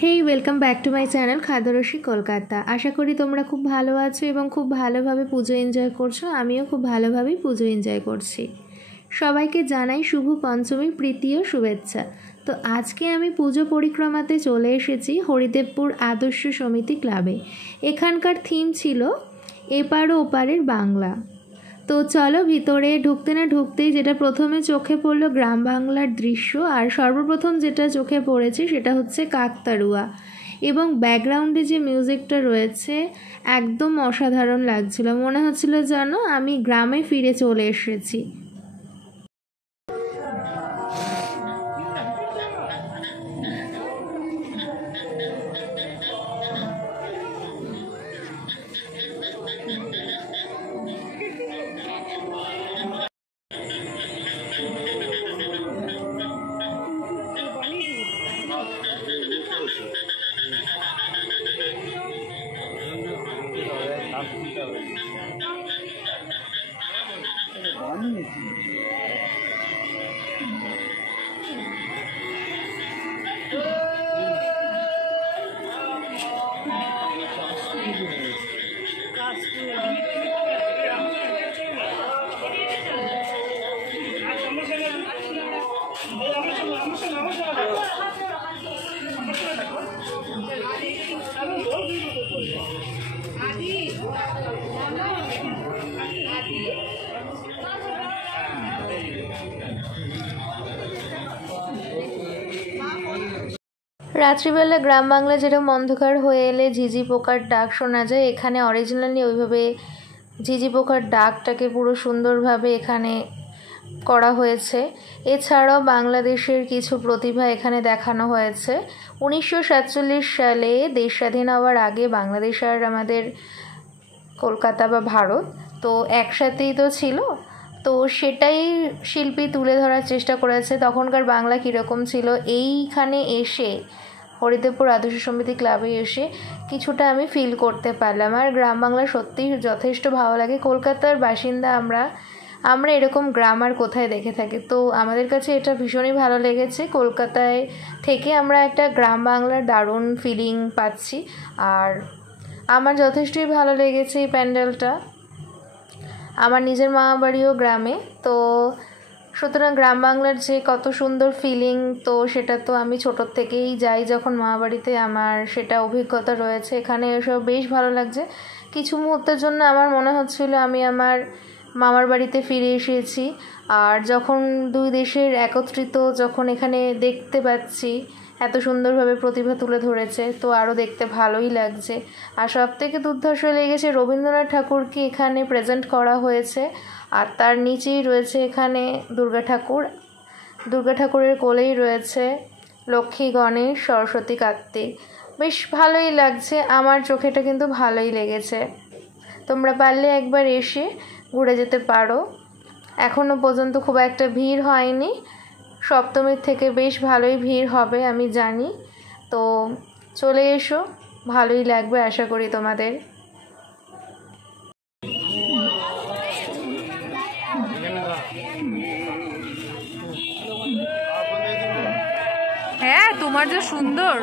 Hey welcome back to my channel খাদ্যরসিক কলকাতা। আশা করি তোমরা খুব ভালো আছো এবং খুব ভালোভাবে পুজো এনজয় করছো। আমিও খুব ভালোভাবেই পুজো এনজয় করছি। সবাইকে জানাই শুভ পঞ্চমী প্রীতি ও শুভেচ্ছা। তো আজকে আমি পুজো পরিক্রমাতে চলে এসেছি হরিদেবপুর আদর্শ সমিতি ক্লাবে। এখানকার থিম ছিল এপার ও ওপারের বাংলা। তো চলো ভিতরে ঢুকতে না ঢুকতেই যেটা প্রথমে চোখে পড়লো গ্রাম বাংলার দৃশ্য, আর সর্বপ্রথম যেটা চোখে পড়েছে সেটা হচ্ছে কাকতাড়ুয়া, এবং ব্যাকগ্রাউন্ডে যে মিউজিকটা রয়েছে একদম অসাধারণ লাগছিল। মনে হচ্ছিল যেন আমি গ্রামে ফিরে চলে এসেছি। রাত্রিবেলা গ্রাম বাংলা যেরকম অন্ধকার হয়ে এলে ঝিঝি পোকার ডাক শোনা যায়, এখানে অরিজিনালি ওইভাবে ঝিঝি পোকার ডাকটাকে পুরো সুন্দরভাবে এখানে করা হয়েছে। এছাড়াও বাংলাদেশের কিছু প্রতিভা এখানে দেখানো হয়েছে। 1947 সালে দেশ স্বাধীন হওয়ার আগে বাংলাদেশ আর আমাদের কলকাতা বা ভারত তো একসাথেই তো ছিল, তো সেটাই শিল্পী তুলে ধরার চেষ্টা করেছে তখনকার বাংলা কীরকম ছিল। এইখানে এসে হরিদেবপুর আদর্শ সমিতি ক্লাবে এসে কিছুটা আমি ফিল করতে পারলাম। আর গ্রাম বাংলা সত্যিই যথেষ্ট ভালো লাগে। কলকাতার বাসিন্দা আমরা এরকম গ্রাম আর কোথায় দেখে থাকি, তো আমাদের কাছে এটা ভীষণই ভালো লেগেছে। কলকাতায় থেকে আমরা একটা গ্রাম বাংলার দারুণ ফিলিং পাচ্ছি, আর আমার যথেষ্টই ভালো লেগেছে এই প্যান্ডেলটা। আমার নিজের মামা বাড়িও গ্রামে, তো সুতরাং গ্রাম বাংলার যে কত সুন্দর ফিলিং, তো সেটা তো আমি ছোটোর থেকেই যাই যখন মামা বাড়িতে, আমার সেটা অভিজ্ঞতা রয়েছে। এখানে এসব বেশ ভালো লাগছে। কিছু মুহূর্তের জন্য আমার মনে হচ্ছিল আমি আমার মামার বাড়িতে ফিরে এসেছি। আর যখন দুই দেশের একত্রিত যখন এখানে দেখতে পাচ্ছি এত সুন্দরভাবে প্রতিভা তুলে ধরেছে, তো আরও দেখতে ভালোই লাগছে। আর সবথেকে দুর্ধর্ষ লেগেছে রবীন্দ্রনাথ ঠাকুরকে এখানে প্রেজেন্ট করা হয়েছে, আর তার নিচেই রয়েছে এখানে দুর্গা ঠাকুরের কোলেই রয়েছে লক্ষ্মী, গণেশ, সরস্বতী, কার্তিক। বেশ ভালোই লাগছে, আমার চোখেটা কিন্তু ভালোই লেগেছে। তোমরা পারলে একবার এসে ঘুরে যেতে পারো। এখনও পর্যন্ত খুব একটা ভিড় হয়নি, সপ্তমীর থেকে বেশ ভালোই ভিড় হবে আমি জানি। তো চলে এসো, ভালোই লাগবে আশা করি তোমাদের। হ্যাঁ, তোমার যা সুন্দর।